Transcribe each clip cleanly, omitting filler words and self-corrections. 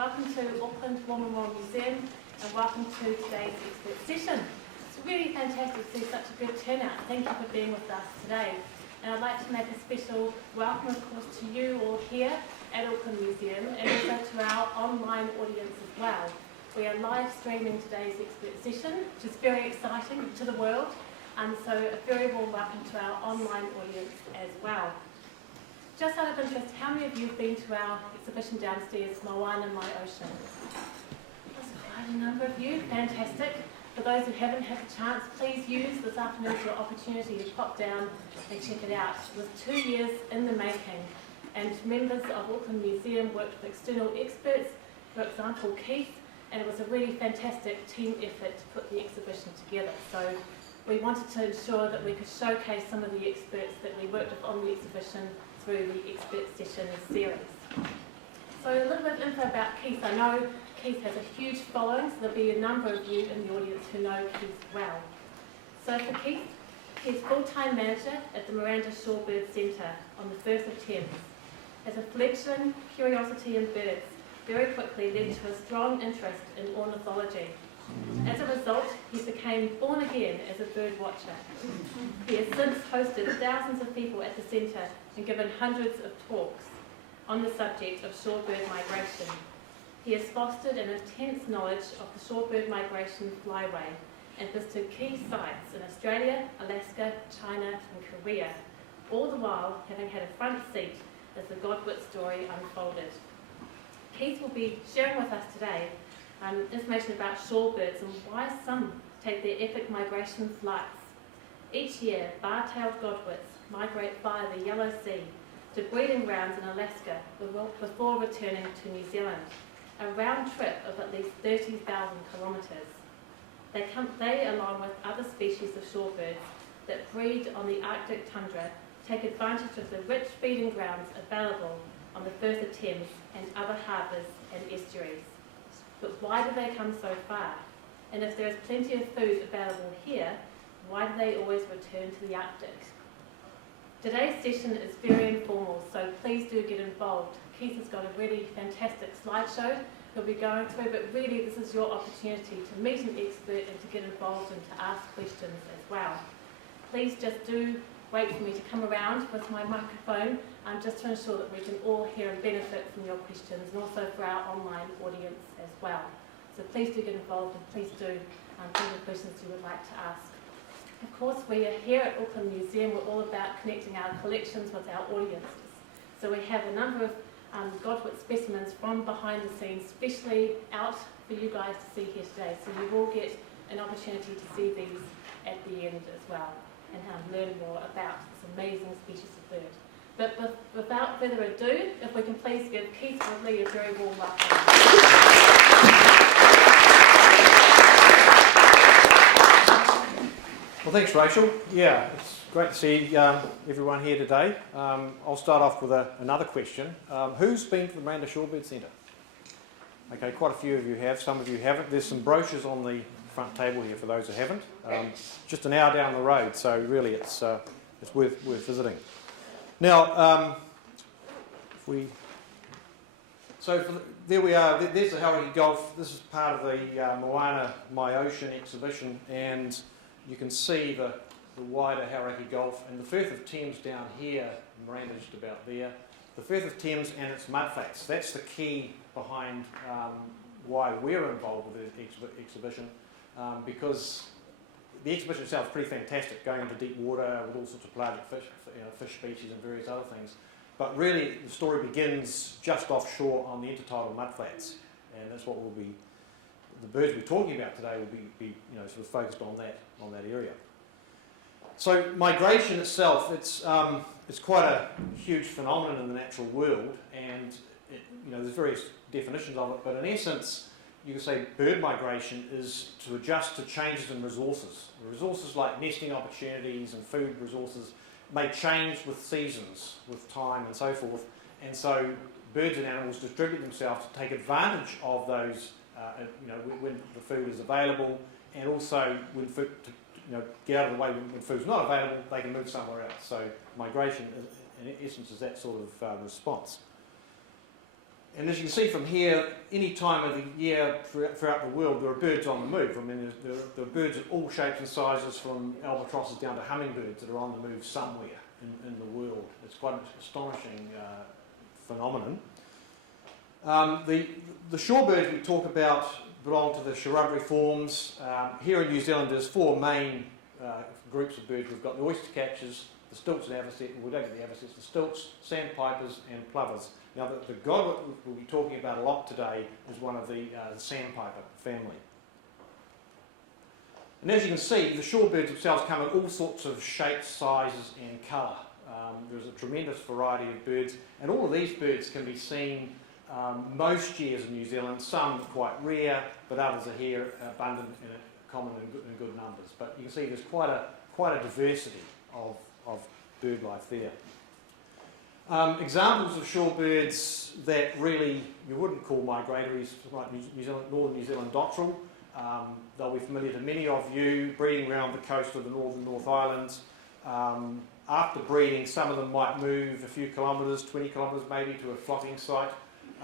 welcome to Auckland War Memorial Museum and welcome to today's expert session. It's really fantastic to see such a good turnout. Thank you for being with us today. And I'd like to make a special welcome, of course, to you all here at Auckland Museum and also to our online audience as well. We are live streaming today's expert session, which is very exciting to the world. So a very warm welcome to our online audience as well. Just out of interest, how many of you have been to our exhibition downstairs, Moana My Ocean? That's quite a number of you, fantastic. For those who haven't had the chance, please use this afternoon as your opportunity to pop down and check it out. It was 2 years in the making, and members of Auckland Museum worked with external experts, for example Keith, and it was a really fantastic team effort to put the exhibition together. So we wanted to ensure that we could showcase some of the experts that we worked with on the exhibition through the expert session series. So a little bit of info about Keith. I know Keith has a huge following, so there'll be a number of you in the audience who know Keith well. So for Keith, he's full-time manager at the Miranda Shorebird Centre on the Firth of Thames. As a fledgling curiosity in birds, very quickly led to a strong interest in ornithology. As a result, he became born again as a bird watcher. He has since hosted thousands of people at the centre and given hundreds of talks on the subject of shorebird migration. He has fostered an intense knowledge of the shorebird migration flyway and visited key sites in Australia, Alaska, China and Korea, all the while having had a front seat as the Godwit story unfolded. Keith will be sharing with us today information about shorebirds and why some take their epic migration flights. Each year, bar-tailed godwits migrate via the Yellow Sea to breeding grounds in Alaska before returning to New Zealand, a round trip of at least 30,000 kilometres. They, along with other species of shorebirds that breed on the Arctic tundra, take advantage of the rich feeding grounds available on the Firth of Thames and other harbours and estuaries. But why do they come so far? And if there is plenty of food available here, why do they always return to the Arctic? Today's session is very informal, so please do get involved. Keith has got a really fantastic slideshow he'll be going through, but really this is your opportunity to meet an expert and to get involved and to ask questions as well. Please just do wait for me to come around with my microphone just to ensure that we can all hear and benefit from your questions, and also for our online audience as well. So please do get involved and please do think of questions you would like to ask. Of course, we are here at Auckland Museum, we're all about connecting our collections with our audiences. So we have a number of Godwit specimens from behind the scenes, specially out for you guys to see here today. So you will get an opportunity to see these at the end as well and learn more about this amazing species of bird. But without further ado, if we can please give Keith Woodley a very warm welcome. Well, thanks, Rachel. Yeah, it's great to see everyone here today. I'll start off with another question. Who's been to the Miranda Shorebird Centre? Okay, quite a few of you have, some of you haven't. There's some brochures on the front table here for those who haven't. Just an hour down the road, so really it's worth visiting. Now, there we are. There's the Hauraki Gulf. This is part of the Moana My Ocean exhibition, and you can see the wider Hauraki Gulf and the Firth of Thames down here. Miranda just about there. The Firth of Thames and its mudflats. That's the key behind why we're involved with the exhibition, because the exhibition itself is pretty fantastic, going into deep water with all sorts of pelagic fish, fish species and various other things. But really, the story begins just offshore on the intertidal mudflats, and that's what the birds we're talking about today will be sort of focused on that area. So migration itself, it's quite a huge phenomenon in the natural world, and there's various definitions of it. But in essence, you could say bird migration is to adjust to changes in resources. Resources like nesting opportunities and food resources may change with seasons, with time and so forth. And so birds and animals distribute themselves to take advantage of those, when the food is available, and also when food, get out of the way when food's not available, they can move somewhere else. So migration, in essence, is that sort of response. And as you can see from here, any time of the year throughout the world, there are birds on the move. I mean, there are birds of all shapes and sizes, from albatrosses down to hummingbirds, that are on the move somewhere in the world. It's quite an astonishing phenomenon. The shorebirds we talk about belong to the shrubbery forms. Here in New Zealand, there's four main groups of birds. We've got the oyster catchers, the stilts and avocets, we don't get the avocets, the stilts, sandpipers and plovers. Now the godwit we'll be talking about a lot today is one of the sandpiper family. And as you can see, the shorebirds themselves come in all sorts of shapes, sizes and colour. There's a tremendous variety of birds, and all of these birds can be seen most years in New Zealand, some quite rare, but others are here abundant and common in good numbers. But you can see there's quite a diversity of bird life there. Examples of shorebirds that really you wouldn't call migratories, like northern New Zealand dotterel. They'll be familiar to many of you, breeding around the coast of the northern North Island. After breeding, some of them might move a few kilometres, 20 kilometres maybe, to a flocking site.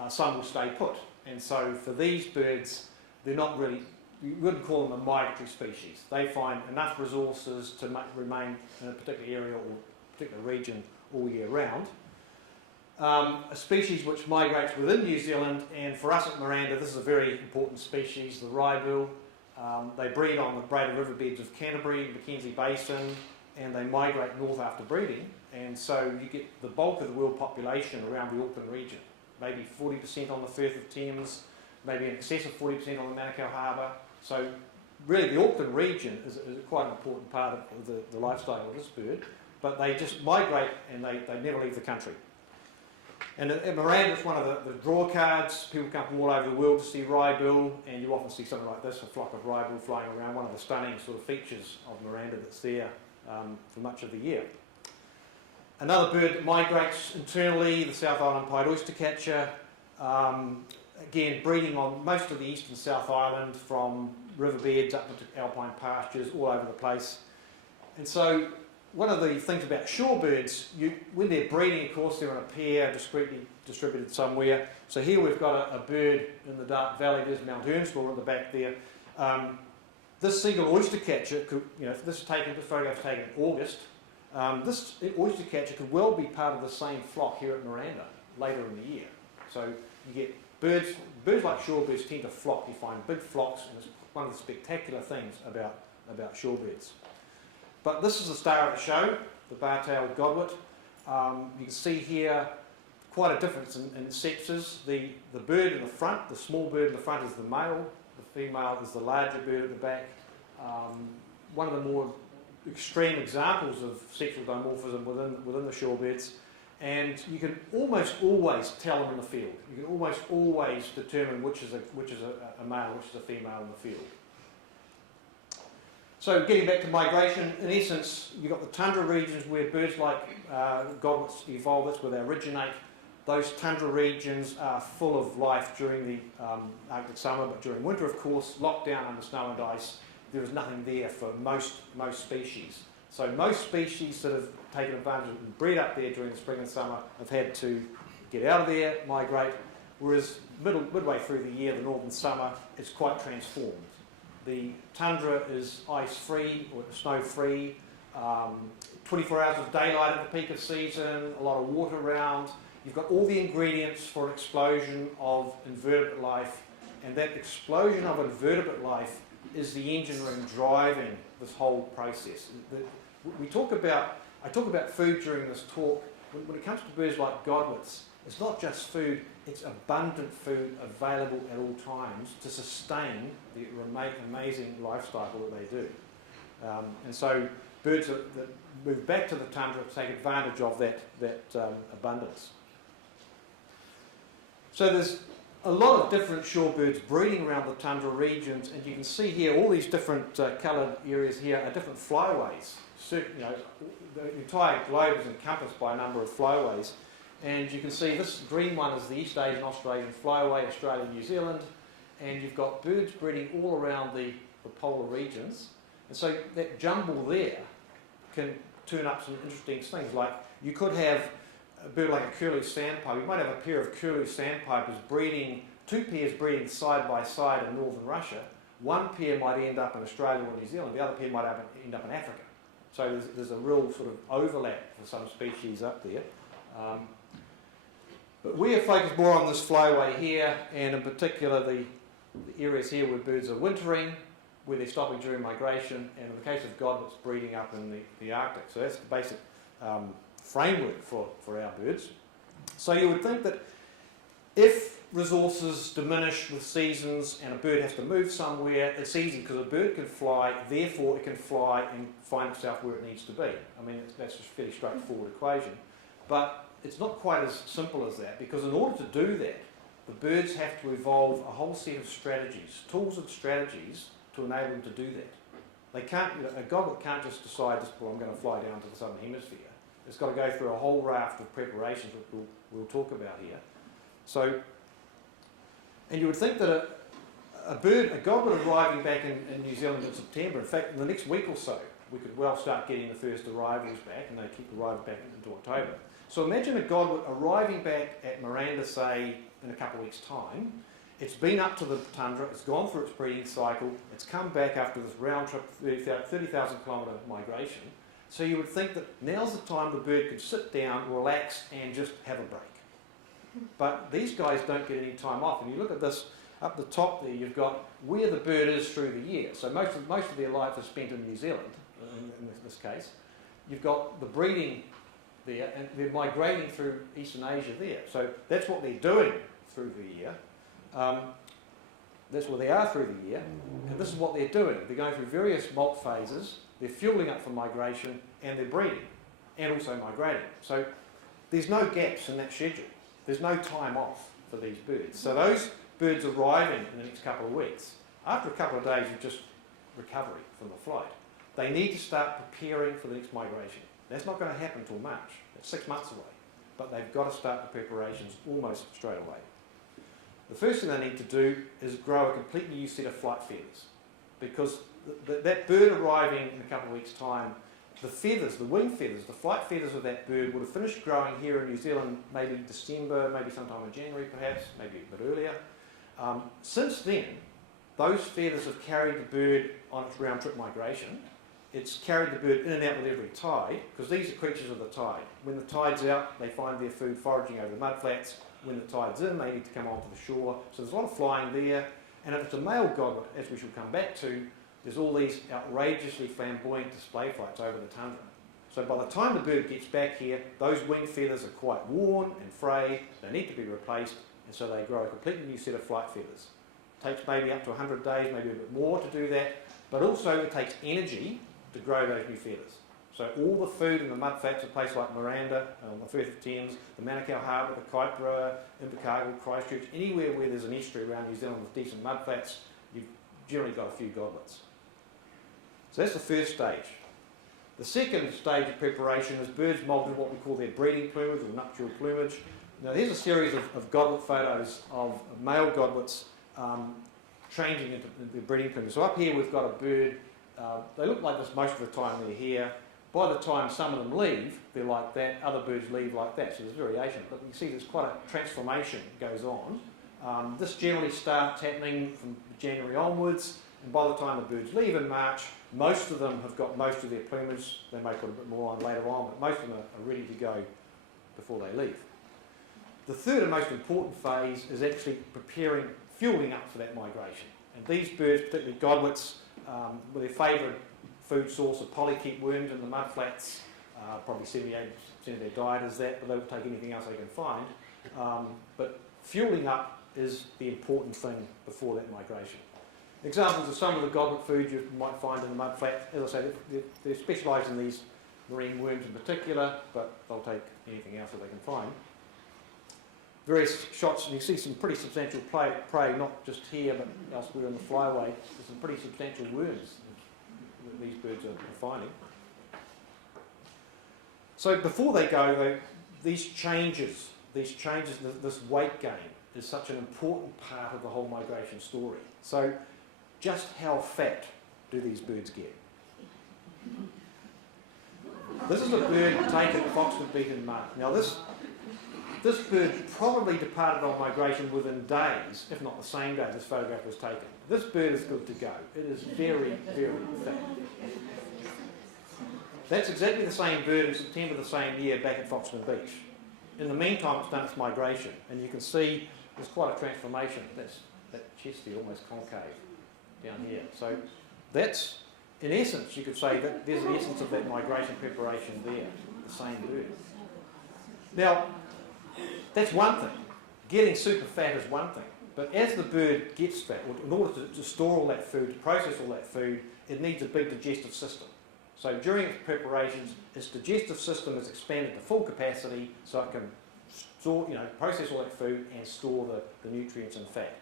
Some will stay put. And so for these birds, they're not really, you wouldn't call them a migratory species. They find enough resources to remain in a particular area or particular region all year round. A species which migrates within New Zealand, and for us at Miranda, this is a very important species, the wrybill. They breed on the Brader riverbeds of Canterbury, Mackenzie Basin, and they migrate north after breeding. And so you get the bulk of the world population around the Auckland region, maybe 40% on the Firth of Thames, maybe in excess of 40% on the Manukau Harbour. So really the Auckland region is quite an important part of the lifestyle of this bird, but they just migrate and they never leave the country. And at Miranda, it's one of the draw cards. People come from all over the world to see wrybill, and you often see something like this, a flock of wrybill flying around, one of the stunning sort of features of Miranda that's there for much of the year. Another bird that migrates internally, the South Island pied oystercatcher, again breeding on most of the eastern South Island, from riverbeds up into alpine pastures all over the place. And so one of the things about shorebirds, when they're breeding, of course, they're in a pair, discreetly distributed somewhere. So here we've got a bird in the Dark Valley. There's Mount Earnshaw in the back there. This single oystercatcher could, if this photograph is taken in August, this oystercatcher could well be part of the same flock here at Miranda later in the year. So you get birds like shorebirds tend to flock. You find big flocks, and it's one of the spectacular things about shorebirds. But this is the star of the show, the bar-tailed godwit. You can see here quite a difference in sexes. The bird in the front, the small bird in the front, is the male. The female is the larger bird at the back. One of the more extreme examples of sexual dimorphism within the shorebirds. And you can almost always tell them in the field. You can almost always determine which is a male, which is a female in the field. So getting back to migration, in essence, you've got the tundra regions where birds like godwits evolve. That's where they originate. Those tundra regions are full of life during the Arctic summer, but during winter, of course, locked down under snow and ice, there is nothing there for most species. So most species that have taken advantage and bred up there during the spring and summer have had to get out of there, migrate, whereas midway through the year, the northern summer, is quite transformed. The tundra is ice-free or snow-free, 24 hours of daylight at the peak of season, a lot of water around. You've got all the ingredients for an explosion of invertebrate life, and that explosion of invertebrate life is the engine room driving this whole process. I talk about food during this talk. When it comes to birds like godwits, it's not just food, it's abundant food available at all times to sustain the amazing lifestyle that they do. And so birds that move back to the tundra take advantage of that abundance. So there's a lot of different shorebirds breeding around the tundra regions, and you can see here all these different coloured areas here are different flyways. The entire globe is encompassed by a number of flyways. And you can see this green one is the East Asian Australasian flyway, Australia, New Zealand, and you've got birds breeding all around the polar regions. And so that jumble there can turn up some interesting things, like you could have a bird like a curlew sandpiper, you might have a pair of curlew sandpipers breeding, two pairs breeding side by side in northern Russia. One pair might end up in Australia or New Zealand, the other pair might end up in Africa. So there's a real sort of overlap for some species up there. But we are focused more on this flyway here, and in particular the areas here where birds are wintering, where they're stopping during migration, and in the case of godwits, breeding up in the Arctic. So that's the basic framework for our birds. So you would think that if resources diminish with seasons and a bird has to move somewhere, it's easy because a bird can fly, therefore it can fly and find itself where it needs to be. I mean, that's just a fairly straightforward equation. But it's not quite as simple as that, because in order to do that, the birds have to evolve a whole set of strategies, tools and strategies to enable them to do that. They can't, a godwit can't just decide, well, I'm going to fly down to the southern hemisphere. It's got to go through a whole raft of preparations, which we'll talk about here. So, and you would think that a godwit arriving back in New Zealand in September, in fact, in the next week or so, we could well start getting the first arrivals back, and they keep arriving back into October. So imagine a godwit arriving back at Miranda, say, in a couple of weeks' time. It's been up to the tundra, it's gone through its breeding cycle, it's come back after this round trip, 30,000 kilometre migration. So you would think that now's the time the bird could sit down, relax, and just have a break. But these guys don't get any time off. And you look at this, up the top there, you've got where the bird is through the year. So most of their life is spent in New Zealand, in this case. You've got the breeding there, and they're migrating through Eastern Asia there. So that's what they're doing through the year. That's where they are through the year, and this is what they're doing. They're going through various molt phases, they're fueling up for migration, and they're breeding, and also migrating. So there's no gaps in that schedule. There's no time off for these birds. So those birds arriving in the next couple of weeks, after a couple of days of just recovery from the flight, they need to start preparing for the next migration. That's not going to happen until March. That's 6 months away. But they've got to start the preparations almost straight away. The first thing they need to do is grow a completely new set of flight feathers, because that bird arriving in a couple of weeks' time, the feathers, the wing feathers, the flight feathers of that bird would have finished growing here in New Zealand maybe December, maybe sometime in January perhaps, maybe a bit earlier. Since then, those feathers have carried the bird on its round trip migration. It's carried the bird in and out with every tide, because these are creatures of the tide. When the tide's out, they find their food foraging over the mudflats. When the tide's in, they need to come onto the shore. So there's a lot of flying there. And if it's a male godwit, as we shall come back to, there's all these outrageously flamboyant display flights over the tundra. So by the time the bird gets back here, those wing feathers are quite worn and frayed. They need to be replaced, and so they grow a completely new set of flight feathers. It takes maybe up to 100 days, maybe a bit more to do that, but also it takes energy to grow those new feathers. So all the food in the mudflats of places like Miranda, the Firth of Thames, the Manukau Harbour, the Kaipara, Invercargill, Christchurch, anywhere where there's an estuary around New Zealand with decent mudflats, you've generally got a few godwits. So that's the first stage. The second stage of preparation is birds molt into what we call their breeding plumage or nuptial plumage. Now here's a series of godwit photos of male godwits changing into their breeding plumage. So up here we've got a bird, they look like this most of the time they're here. By the time some of them leave, they're like that, other birds leave like that, so there's variation. But you see there's quite a transformation goes on. This generally starts happening from January onwards, and by the time the birds leave in March, most of them have got most of their plumage. They may put a bit more on later on, but most of them are ready to go before they leave. The third and most important phase is actually preparing, fueling up for that migration. And these birds, particularly godwits, with their favourite food source of polychaete worms in the mudflats, probably 78% of their diet is that, but they'll take anything else they can find. But fueling up is the important thing before that migration. Examples of some of the godwit foods you might find in the mudflat, as I say, they're specialised in these marine worms in particular, but they'll take anything else that they can find. Various shots, and you see some pretty substantial prey, not just here but elsewhere in the flyway. There's some pretty substantial worms that these birds are finding. So before they go, though, these changes, this weight gain is such an important part of the whole migration story. So just how fat do these birds get? This is a bird taken at Foxford Beacon Mark. Now this this bird probably departed on migration within days, if not the same day this photograph was taken. This bird is good to go. It is very, very fit. That's exactly the same bird in September the same year back at Foxton Beach. In the meantime, it's done its migration, and you can see there's quite a transformation. That's that chesty almost concave down here. So that's, in essence, you could say that there's the essence of that migration preparation there, the same bird. Now, that's one thing. Getting super fat is one thing. But as the bird gets fat, in order to store all that food, to process all that food, it needs a big digestive system. So during its preparations, its digestive system is expanded to full capacity so it can store, process all that food and store the nutrients and fat.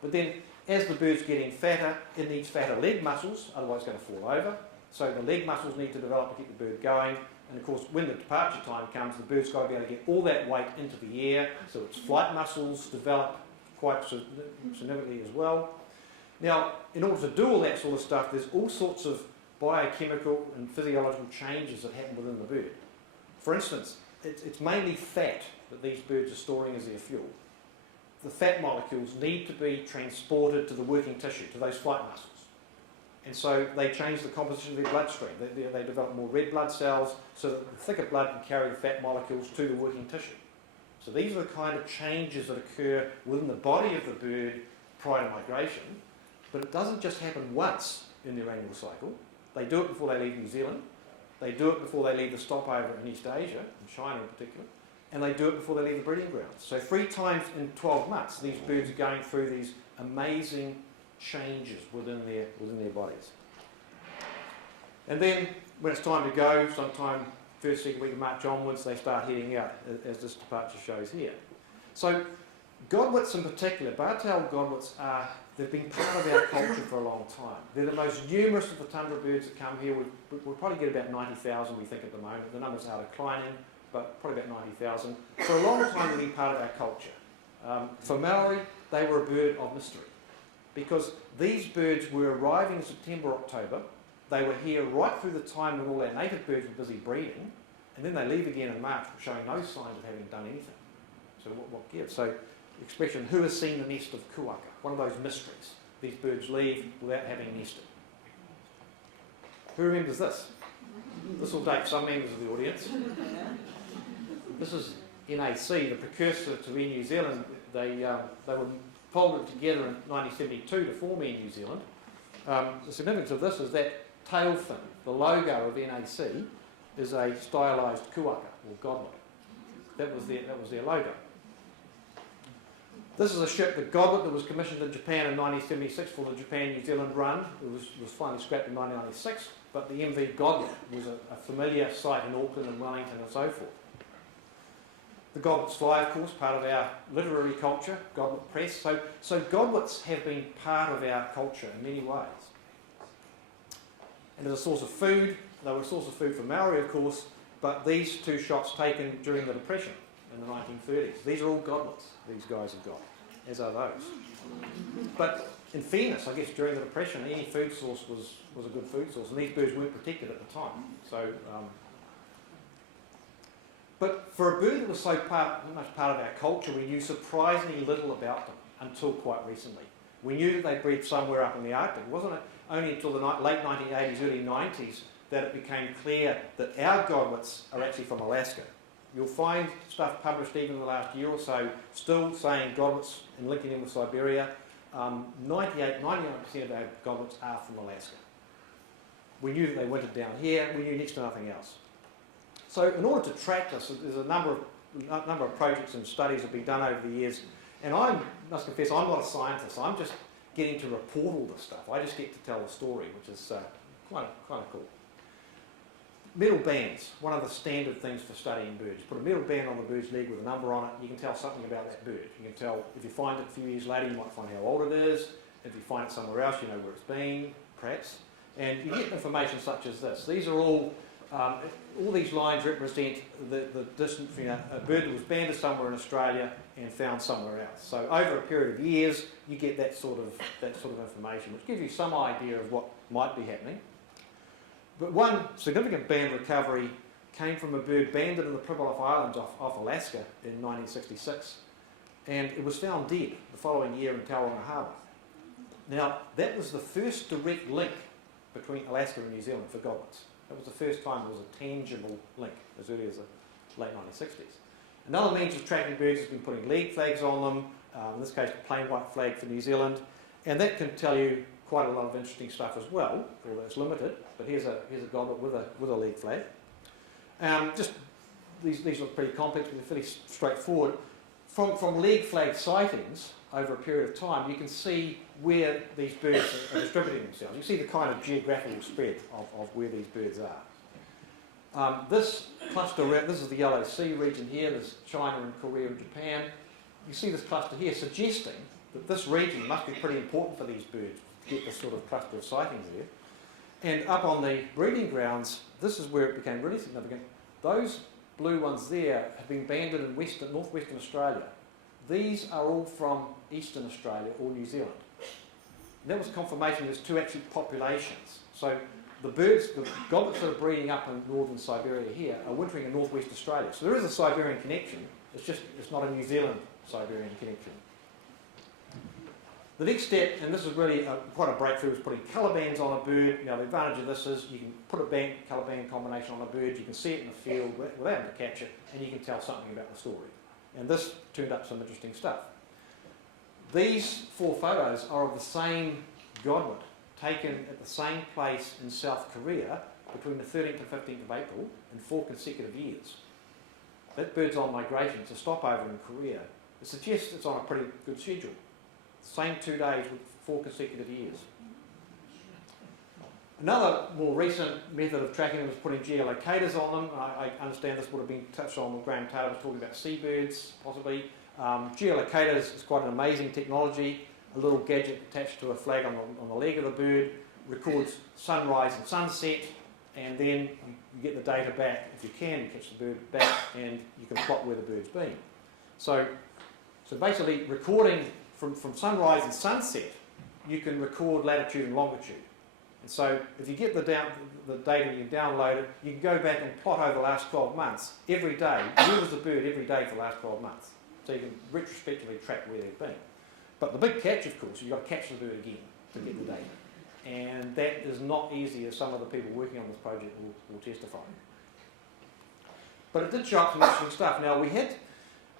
But then, as the bird's getting fatter, it needs fatter leg muscles, otherwise it's going to fall over. So the leg muscles need to develop to keep the bird going. And of course, when the departure time comes, the bird's got to be able to get all that weight into the air, so its flight muscles develop quite significantly as well. Now, in order to do all that sort of stuff, there's all sorts of biochemical and physiological changes that happen within the bird. For instance, it's mainly fat that these birds are storing as their fuel. The fat molecules need to be transported to the working tissue, to those flight muscles. And so they change the composition of their bloodstream. They develop more red blood cells so that the thicker blood can carry the fat molecules to the working tissue. So these are the kind of changes that occur within the body of the bird prior to migration. But it doesn't just happen once in their annual cycle. They do it before they leave New Zealand. They do it before they leave the stopover in East Asia, in China in particular. And they do it before they leave the breeding grounds. So 3 times in 12 months, these birds are going through these amazing changes within their bodies. And then, when it's time to go, sometime first, second week of March onwards, they start heading out, as this departure shows here. So, godwits in particular, bar-tailed godwits they've been part of our culture for a long time. They're the most numerous of the tundra birds that come here. We'll probably get about 90,000, we think, at the moment. The numbers are declining, but probably about 90,000. For a long time, they've been part of our culture. For Maori, they were a bird of mystery, because these birds were arriving in September, October. They were here right through the time when all our native birds were busy breeding, and then they leave again in March, showing no signs of having done anything. So what gives? So the expression, who has seen the nest of kuaka? One of those mysteries. These birds leave without having nested. Who remembers this? This will date some members of the audience. This is NAC, the precursor to Air New Zealand. They were folded together in 1972 to form Air New Zealand. The significance of this is that tail fin, the logo of NAC, is a stylised kuaka, or godwit. That was their logo. This is a ship, the Godwit, that was commissioned in Japan in 1976 for the Japan-New Zealand run. It was finally scrapped in 1996, but the MV Godwit was a familiar sight in Auckland and Wellington and so forth. The Godwits fly, of course, part of our literary culture, Godwit Press. So Godwits have been part of our culture in many ways. And as a source of food, they were a source of food for Maori, of course, but these 2 shots taken during the Depression in the 1930s. These are all godwits these guys have got, as are those. But in fairness, I guess during the Depression, any food source was a good food source, and these birds weren't protected at the time. So, but for a bird that was so much part of our culture, we knew surprisingly little about them until quite recently. We knew that they bred somewhere up in the Arctic. It wasn't only until the late 1980s, early 90s, that it became clear that our godwits are actually from Alaska. You'll find stuff published even in the last year or so still saying godwits and linking them with Siberia. 99% of our godwits are from Alaska. We knew that they wintered down here. We knew next to nothing else. So in order to track this, there's a number of projects and studies that have been done over the years. And I must confess, I'm not a scientist. I'm just getting to report all this stuff. I just get to tell the story, which is kind of cool. Metal bands, one of the standard things for studying birds. You put a metal band on the bird's leg with a number on it, you can tell something about that bird. You can tell, if you find it a few years later, you might find how old it is. If you find it somewhere else, you know where it's been, perhaps. And you get information such as this. These are all these lines represent the distance between a bird that was banded somewhere in Australia and found somewhere else. So over a period of years, you get that sort of information, which gives you some idea of what might be happening. But one significant band recovery came from a bird banded in the Pribilof Islands off Alaska in 1966, and it was found dead the following year in Tauranga Harbour. Now, that was the first direct link between Alaska and New Zealand for goblets. That was the first time there was a tangible link, as early as the late 1960s. Another means of tracking birds has been putting lead flags on them, in this case the plain white flag for New Zealand, and that can tell you quite a lot of interesting stuff as well, although it's limited, but here's a goblet with a lead flag. Just these look pretty complex, but they're fairly straightforward. From leg flag sightings over a period of time, you can see where these birds are distributing themselves. You see the kind of geographical spread of where these birds are. This cluster, this is the Yellow Sea region here, there's China and Korea and Japan. You see this cluster here suggesting that this region must be pretty important for these birds to get this sort of cluster of sightings there. And up on the breeding grounds, this is where it became really significant. Those blue ones there have been banded in northwestern Australia. These are all from eastern Australia or New Zealand. And that was confirmation there's two actual populations. So the birds, the goblets that are breeding up in northern Siberia here are wintering in northwest Australia. So there is a Siberian connection, it's not a New Zealand Siberian connection. The next step, and this is really quite a breakthrough, is putting colour bands on a bird. You know, the advantage of this is you can put a colour band combination on a bird, you can see it in the field without having to catch it, and you can tell something about the story. And this turned up some interesting stuff. These four photos are of the same godwit taken at the same place in South Korea between the 13th and 15th of April in 4 consecutive years. That bird's on migration, it's a stopover in Korea. It suggests it's on a pretty good schedule. Same 2 days with 4 consecutive years. Another more recent method of tracking them is putting geolocators on them. I understand this would have been touched on when Graham Taylor was talking about seabirds, possibly. Geolocators is quite an amazing technology. A little gadget attached to a flag on the leg of the bird records sunrise and sunset, and then you get the data back. If you can, you catch the bird back, and you can plot where the bird's been. So basically, recording from sunrise and sunset, you can record latitude and longitude. And so if you get the data and you download it, you can go back and plot over the last 12 months, every day, where was the bird every day for the last 12 months. So you can retrospectively track where they've been. But the big catch, of course, you've got to catch the bird again to get the data. And that is not easy, as some of the people working on this project will testify. But it did show up some interesting stuff. Now, we had,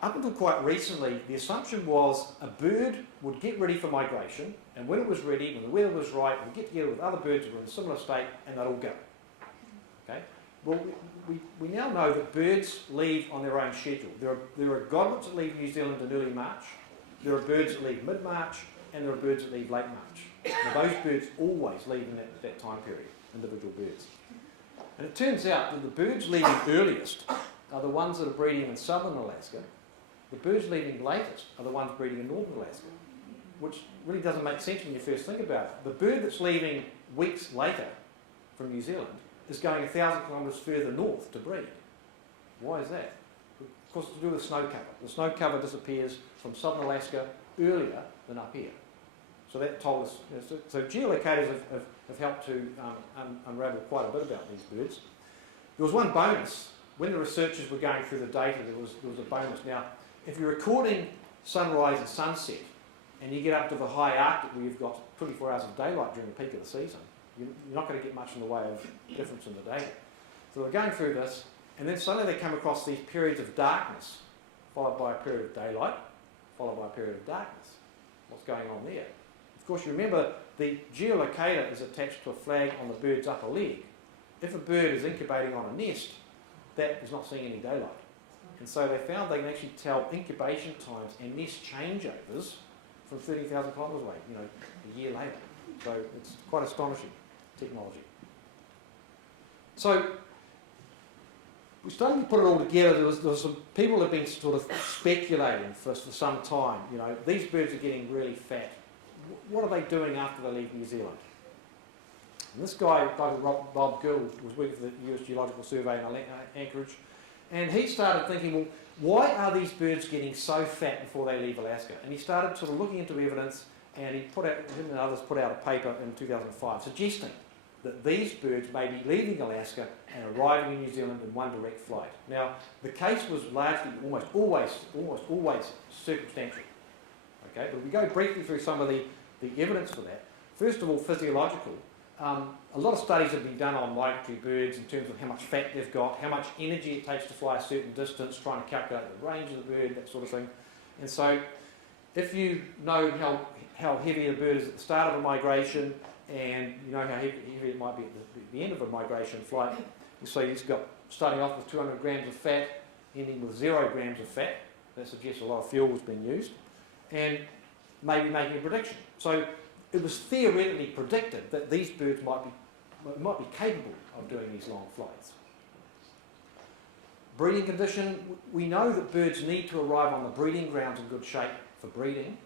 up until quite recently, the assumption was a bird would get ready for migration, and when it was ready, when the weather was right, it would get together with other birds that were in a similar state, and they'd all go. Okay? Well, we now know that birds leave on their own schedule. There are godwits that leave New Zealand in early March, there are birds that leave mid-March, and there are birds that leave late March. Now, those birds always leave in that time period, individual birds. And it turns out that the birds leaving earliest are the ones that are breeding in southern Alaska. The birds leaving latest are the ones breeding in northern Alaska, which really doesn't make sense when you first think about it. The bird that's leaving weeks later from New Zealand is going 1,000 kilometres further north to breed. Why is that? Of course, it's to do with snow cover. The snow cover disappears from southern Alaska earlier than up here. So that told us, so geolocators have helped to unravel quite a bit about these birds. There was one bonus. When the researchers were going through the data, there was a bonus. Now, if you're recording sunrise and sunset, and you get up to the high Arctic where you've got 24 hours of daylight during the peak of the season, you're not going to get much in the way of difference in the data. So they're going through this, and then suddenly they come across these periods of darkness, followed by a period of daylight, followed by a period of darkness. What's going on there? Of course, you remember the geolocator is attached to a flag on the bird's upper leg. If a bird is incubating on a nest, that is not seeing any daylight. And so they found they can actually tell incubation times and nest changeovers from 30,000 kilometres away, a year later. So it's quite astonishing technology. So we started to put it all together. There was some people have been sort of speculating for some time. These birds are getting really fat. What are they doing after they leave New Zealand? And this guy called Bob Gould, was working for the US Geological Survey in Anchorage, and he started thinking, well, why are these birds getting so fat before they leave Alaska? And he started sort of looking into evidence, and him and others put out a paper in 2005 suggesting that these birds may be leaving Alaska and arriving in New Zealand in one direct flight. Now, the case was largely almost always circumstantial. Okay, but we go briefly through some of the evidence for that. First of all, physiological. A lot of studies have been done on migratory birds in terms of how much fat they've got, how much energy it takes to fly a certain distance, trying to calculate the range of the bird, that sort of thing. And so, if you know how heavy a bird is at the start of a migration, and you know how heavy it might be at the end of a migration flight, you see it's got starting off with 200 grams of fat, ending with 0 grams of fat. That suggests a lot of fuel was being used, and maybe making a prediction. So it was theoretically predicted that these birds might be capable of doing these long flights. Breeding condition, we know that birds need to arrive on the breeding grounds in good shape for breeding.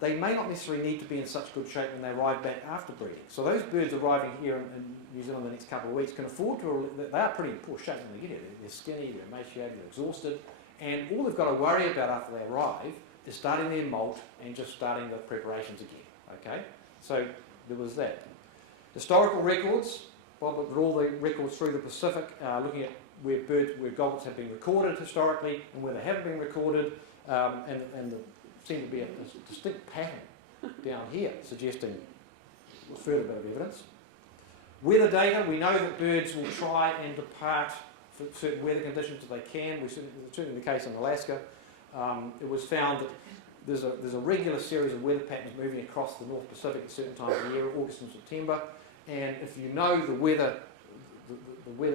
They may not necessarily need to be in such good shape when they arrive back after breeding. So those birds arriving here in New Zealand the next couple of weeks can afford to, they are pretty in poor shape when they get here. They're skinny, they're emaciated, they're exhausted, and all they've got to worry about after they arrive is starting their molt and just starting the preparations again. Okay, so there was that. Historical records, well, with all the records through the Pacific, looking at where goblets have been recorded historically and where they haven't been recorded, and there seemed to be a distinct pattern down here suggesting a further bit of evidence. Weather data, we know that birds will try and depart for certain weather conditions if they can. It's certainly the case in Alaska. It was found that there's a regular series of weather patterns moving across the North Pacific at certain times of the year, August and September, and if you know the weather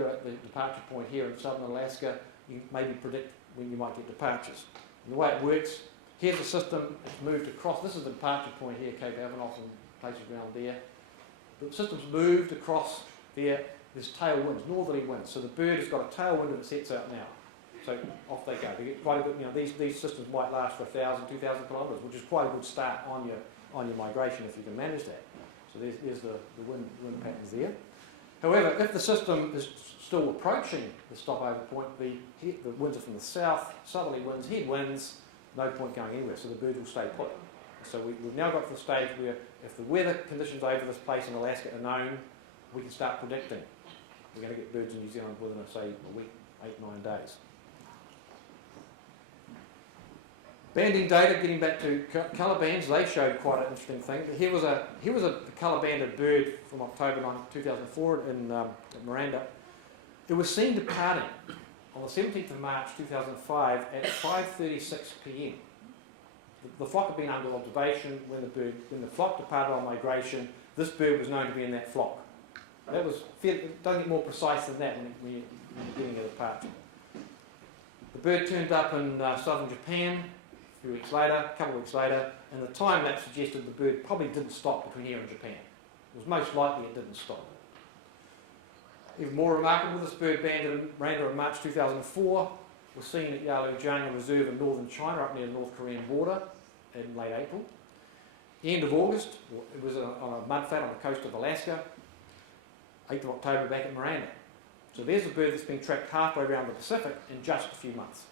at the departure point here in southern Alaska, you maybe predict when you might get departures. And the way it works, here's the system, it's moved across, this is the departure point here, Cape Avanoff and places around there. The system's moved across there, there's tailwinds, northerly winds, so the bird has got a tailwind and it sets out now. So off they go. They get quite a good, these systems might last for 1,000, 2,000 kilometres, which is quite a good start on your migration if you can manage that. So there's the wind patterns there. However, if the system is still approaching the stopover point, the winds are from the south, southerly winds, headwinds, no point going anywhere, so the bird will stay put. So we've now got to the stage where if the weather conditions over this place in Alaska are known, we can start predicting. We're going to get birds in New Zealand within, say, a week, 8-9 days. Banding data, getting back to colour bands, they showed quite an interesting thing. Here was a colour banded bird from October 2004 in Miranda. It was seen departing on the 17th of March 2005 at 5:36 p.m. The flock had been under observation when the flock departed on migration. This bird was known to be in that flock. That was it doesn't get more precise than that when you're getting a departure. The bird turned up in southern Japan a couple of weeks later, and the time lapse suggested the bird probably didn't stop between here and Japan. It was most likely it didn't stop. Even more remarkable, this bird banded in Miranda in March 2004 was seen at Yalu Jungle Reserve in northern China up near the North Korean border in late April. The end of August, it was on a mudflat on the coast of Alaska. 8th of October back at Miranda. So there's a bird that's been tracked halfway around the Pacific in just a few months.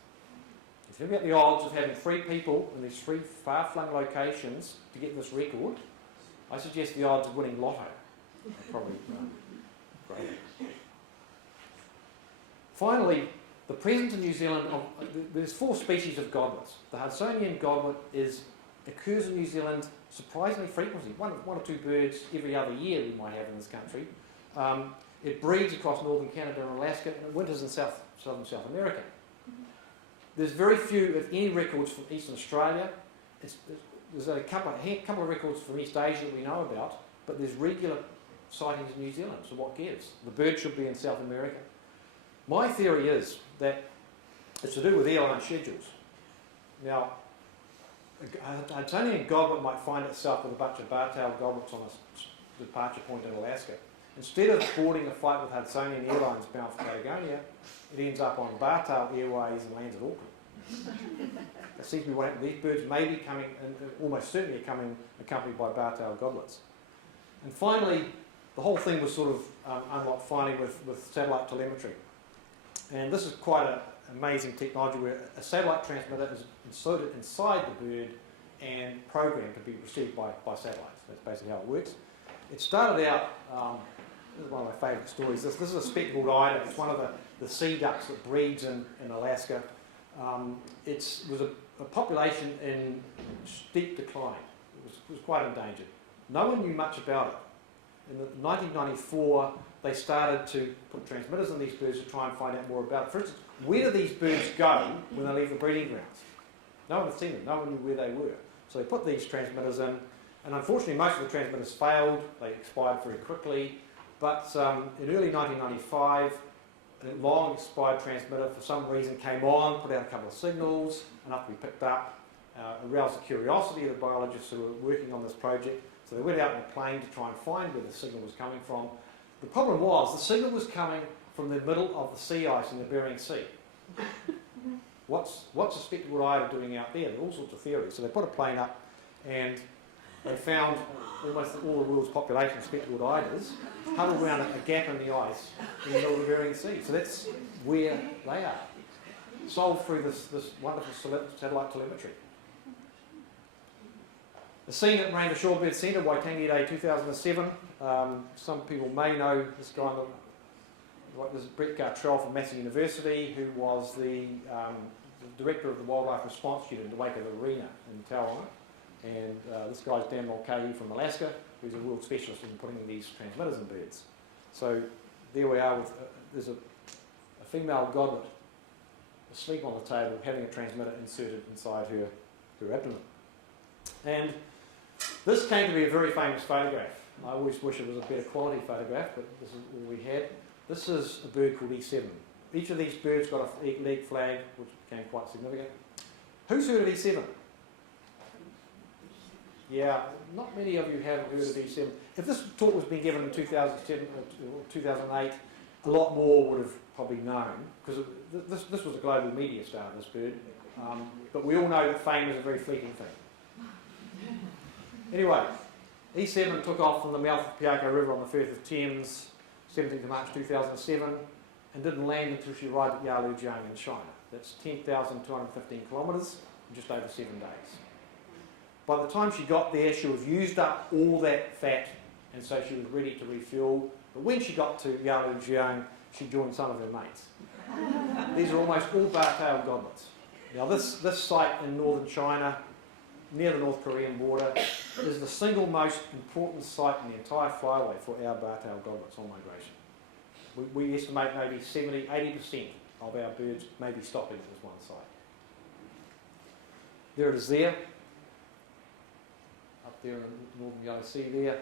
If you think about the odds of having 3 people in these 3 far-flung locations to get this record, I suggest the odds of winning lotto are probably greater. Finally, the presence in New Zealand there's 4 species of godwits. The Hudsonian godwit occurs in New Zealand surprisingly frequently. One or 2 birds every other year we might have in this country. It breeds across northern Canada and Alaska, and it winters in southern South America. There's very few, if any, records from Eastern Australia. There's a couple of records from East Asia that we know about, but there's regular sightings in New Zealand, so what gives? The bird should be in South America. My theory is that it's to do with airline schedules. Now, a Hudsonian godwit might find itself with a bunch of bar-tailed godwits on a departure point in Alaska. Instead of boarding a flight with Hudsonian Airlines bound for Patagonia, it ends up on Bar-tailed Airways and lands at Auckland. That seems to be what happened. These birds may be coming, and almost certainly are coming accompanied by bar-tailed godwits. And finally, the whole thing was sort of unlocked finally with satellite telemetry. And this is quite an amazing technology where a satellite transmitter is inserted inside the bird and programmed to be received by satellites. That's basically how it works. It started out, this is one of my favourite stories, this is a spectacled eider. It's one of the sea ducks that breeds in Alaska. It was a population in steep decline. It was quite endangered. No one knew much about it. In 1994, they started to put transmitters in these birds to try and find out more about it. For instance, where do these birds go when they leave the breeding grounds? No one had seen them. No one knew where they were. So they put these transmitters in, and unfortunately most of the transmitters failed. They expired very quickly. But in early 1995, a long expired transmitter for some reason came on, put out a couple of signals, enough to be picked up, aroused the curiosity of the biologists who were working on this project. So they went out in a plane to try and find where the signal was coming from. The problem was the signal was coming from the middle of the sea ice in the Bering Sea. What's a spectacled eider doing out there? There are all sorts of theories. So they put a plane up and they found almost all the world's population of spectacled eiders huddled around a gap in the ice in the middle of the Bering Sea. So that's where they are, solved through this wonderful satellite telemetry. The scene at Miranda Shorebird Centre, Waitangi Day 2007. Some people may know this guy, this is Brett Gartrell from Massey University, who was the director of the Wildlife Response Unit in the wake of the Arena in Tauranga. And this guy's Dan Mulcahy from Alaska, who's a world specialist in putting these transmitters in birds. So there we are with, there's a female godwit asleep on the table, having a transmitter inserted inside her abdomen. And this came to be a very famous photograph. I always wish it was a better quality photograph, but this is all we had. This is a bird called E7. Each of these birds got a leg flag, which became quite significant. Who's heard of E7? Yeah, not many of you have heard of E7. If this talk was being given in 2007 or 2008, a lot more would have probably known, because this was a global media star, this bird. But we all know that fame is a very fleeting thing. Anyway, E7 took off from the mouth of Piako River on the Firth of Thames, 17th of March 2007, and didn't land until she arrived at Yalujiang in China. That's 10,215 kilometres in just over 7 days. By the time she got there, she was used up all that fat, and so she was ready to refuel. But when she got to Yalujiang, she joined some of her mates. These are almost all bar-tailed godwits. Now this site in northern China, near the North Korean border, is the single most important site in the entire flyway for our bar-tailed godwits on migration. We estimate maybe 70–80% of our birds may be stopping at this one site. There it is there, up there in the northern Yellow Sea there.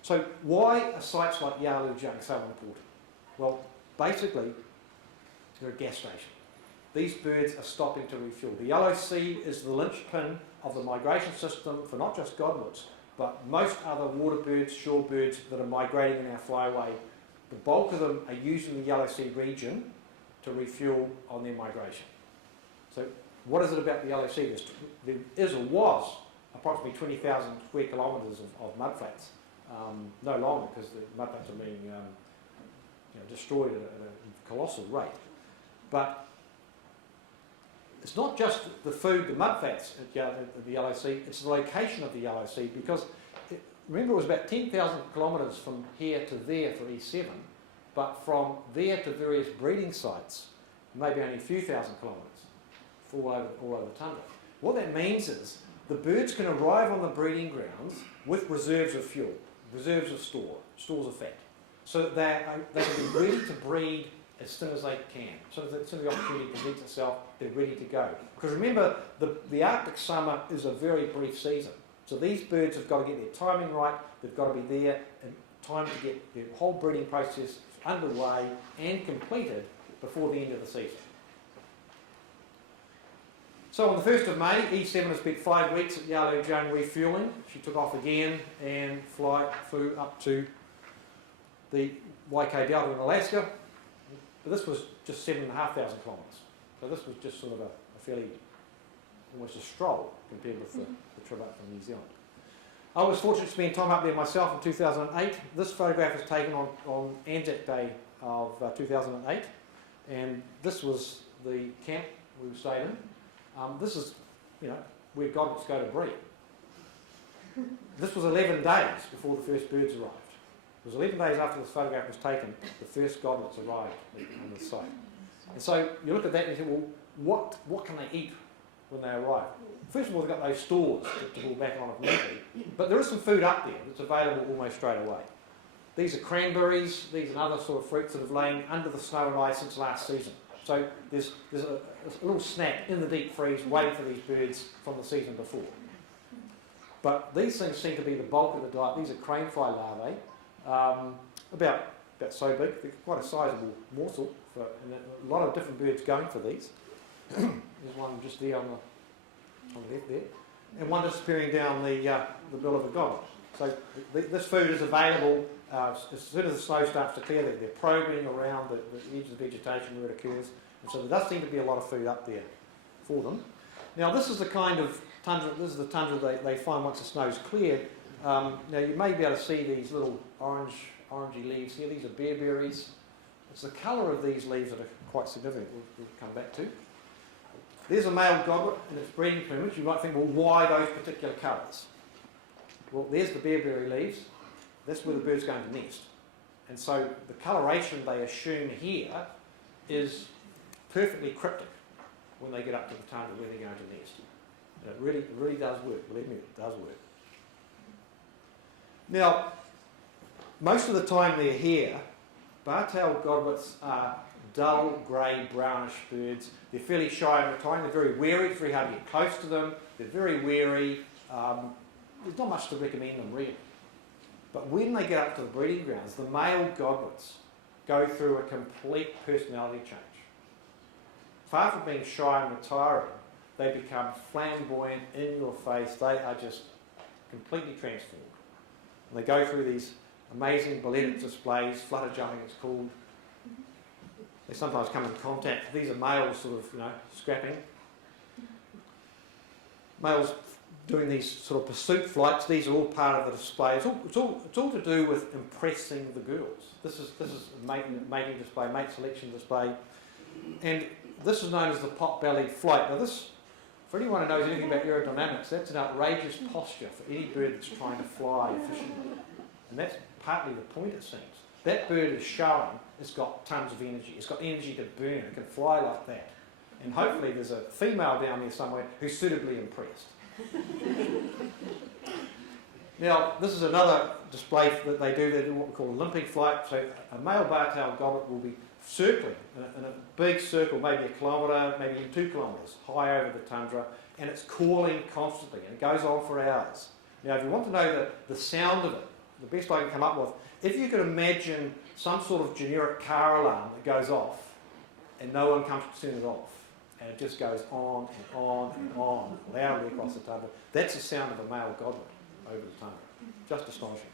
So why are sites like Yalujiang so important? Well, basically, they're a gas station. These birds are stopping to refuel. The Yellow Sea is the linchpin of the migration system for not just godwits, but most other water birds, shorebirds that are migrating in our flyway. The bulk of them are using the Yellow Sea region to refuel on their migration. So what is it about the Yellow Sea? There is or was approximately 20,000 square kilometres of mudflats. No longer, because the mudflats are being destroyed at a colossal rate. But it's not just the food, the mudflats at the Yellow Sea, it's the location of the Yellow Sea, because remember it was about 10,000 kilometres from here to there for E7, but from there to various breeding sites, maybe only a few thousand kilometres all over the tundra. What that means is the birds can arrive on the breeding grounds with reserves of fuel, reserves of stores of fat, so that they can be ready to breed as soon as they can. So as soon as the opportunity presents itself, they're ready to go. Because remember, the Arctic summer is a very brief season. So these birds have got to get their timing right, they've got to be there in time to get their whole breeding process underway and completed before the end of the season. So on the 1st of May, E7 has spent 5 weeks at Yalujiang refuelling. She took off again and flew up to the YK Delta in Alaska. But this was just 7,500 kilometres. So this was just sort of a fairly, almost a stroll compared with the trip up from New Zealand. I was fortunate to spend time up there myself in 2008. This photograph was taken on Anzac Day of 2008. And this was the camp we stayed in. This is, where godwits go to breed. this was 11 days before the first birds arrived. It was 11 days after this photograph was taken, the first godwits arrived on the site. And so you look at that and you think, well, what can they eat when they arrive? First of all, they've got those stores to pull back on immediately, but there is some food up there that's available almost straight away. These are cranberries, these are other sort of fruits that have lain under the snow and ice since last season. So there's a little snack in the deep freeze waiting for these birds from the season before. But these things seem to be the bulk of the diet. These are crane fly larvae, about so big. They're quite a sizable morsel, and a lot of different birds going for these. There's one just there on the left there, and one disappearing down the bill of a godwit. So this food is available as soon as the snow starts to clear. They're probing around the edge of the vegetation where it occurs, and so there does seem to be a lot of food up there for them. Now this is the kind of tundra. This is the tundra they find once the snow's cleared. Now you may be able to see these little orangey leaves here. These are bearberries. It's the colour of these leaves that are quite significant. We'll come back to. There's a male godwit in its breeding plumage. You might think, well, why those particular colours? Well, there's the bearberry leaves. That's where the bird's going to nest. And so the coloration they assume here is perfectly cryptic when they get up to the tundra where they're going to nest. And it really does work. Believe me, it does work. Now, most of the time they're here, bar-tailed godwits are dull, grey, brownish birds. They're fairly shy and retiring. They're very wary. It's very hard to get close to them. They're very wary. There's not much to recommend them, really. But when they get up to the breeding grounds, the male godwits go through a complete personality change. Far from being shy and retiring, they become flamboyant, in your face. They are just completely transformed. And they go through these amazing balletic displays, flutter jumping it's called. They sometimes come in contact. These are males sort of, scrapping. Males doing these sort of pursuit flights. These are all part of the display. It's all to do with impressing the girls. This is mating display, mate selection display. And this is known as the pot-bellied flight. Now this, for anyone who knows anything about aerodynamics, that's an outrageous posture for any bird that's trying to fly efficiently. And that's partly the point, it seems. That bird is showing it's got tons of energy. It's got energy to burn. It can fly like that. And hopefully there's a female down there somewhere who's suitably impressed. Now, this is another display that they do. They do what we call a limping flight. So a male bar-tailed godwit will be circling in a big circle, maybe 1 kilometre, maybe even 2 kilometres, high over the tundra, and it's calling constantly, and it goes on for hours. Now, if you want to know the sound of it, the best I can come up with, if you could imagine some sort of generic car alarm that goes off, and no one comes to turn it off, and it just goes on and on and on, loudly across the tundra, that's the sound of a male godwit over the tundra. Just astonishing.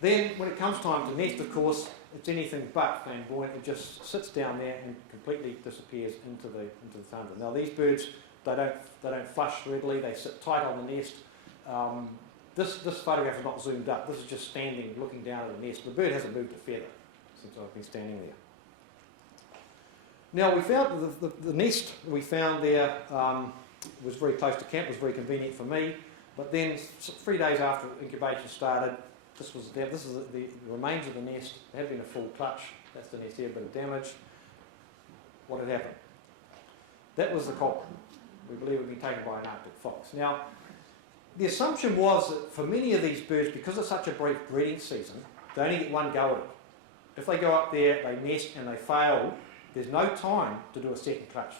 Then, when it comes time to nest, of course, it's anything but flamboyant. It just sits down there and completely disappears into the tundra. Now, these birds, they don't flush readily. They sit tight on the nest. This photograph is not zoomed up. This is just standing, looking down at the nest. The bird hasn't moved a feather since I've been standing there. Now, we found the nest we found there was very close to camp. Was very convenient for me. But then, 3 days after incubation started, this is the remains of the nest. There had been a full clutch. That's the nest here, a bit of damage. What had happened? That was the culprit. We believe it had been taken by an Arctic fox. Now, the assumption was that for many of these birds, because it's such a brief breeding season, they only get one go at it. If they go up there, they nest and they fail, there's no time to do a second clutch,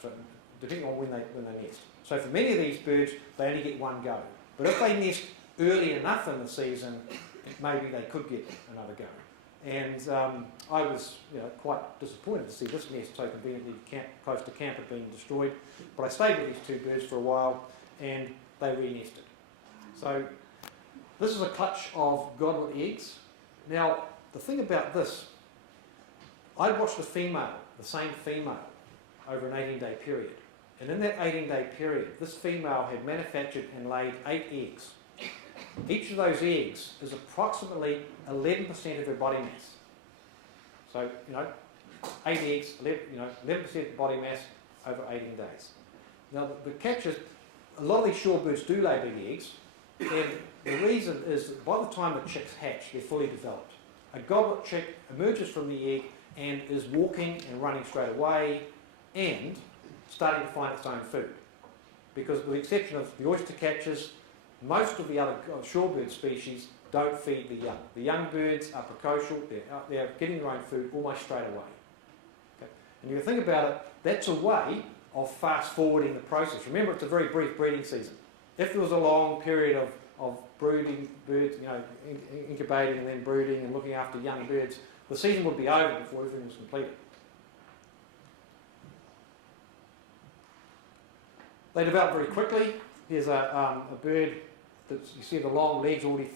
depending on when they nest. So for many of these birds, they only get one go. But if they nest early enough in the season, maybe they could get another go. And I was quite disappointed to see this nest so conveniently close to camp had been destroyed. But I stayed with these two birds for a while and they re-nested. So this is a clutch of godwit eggs. Now, the thing about this, I watched the same female, over an 18-day period. And in that 18-day period, this female had manufactured and laid 8 eggs. Each of those eggs is approximately 11% of her body mass. So, 8 eggs, 11% of body mass over 18 days. Now, the catch is, a lot of these shorebirds do lay big eggs, And the reason is that by the time the chicks hatch, they're fully developed. A goblet chick emerges from the egg and is walking and running straight away and starting to find its own food. Because with the exception of the oyster catchers, most of the other shorebird species don't feed the young. The young birds are precocial, they're getting their own food almost straight away. Okay? And you think about it, that's a way of fast forwarding the process. Remember, it's a very brief breeding season. If there was a long period of brooding birds, incubating and then brooding and looking after young birds, the season would be over before everything was completed. They develop very quickly. Here's a bird that you see the long legs already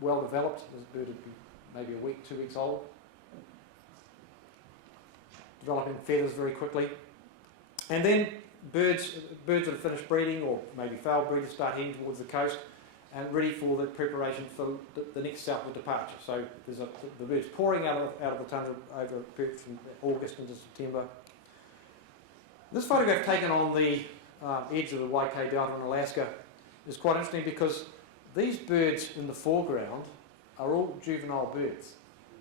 well developed. This bird would be maybe a week, 2 weeks old. Developing feathers very quickly. And then birds that have finished breeding, or maybe failed breeders, start heading towards the coast and ready for the preparation for the next southward departure. So there's the birds pouring out of the tundra over a period from August into September. This photograph taken on the edge of the YK Delta in Alaska is quite interesting because these birds in the foreground are all juvenile birds.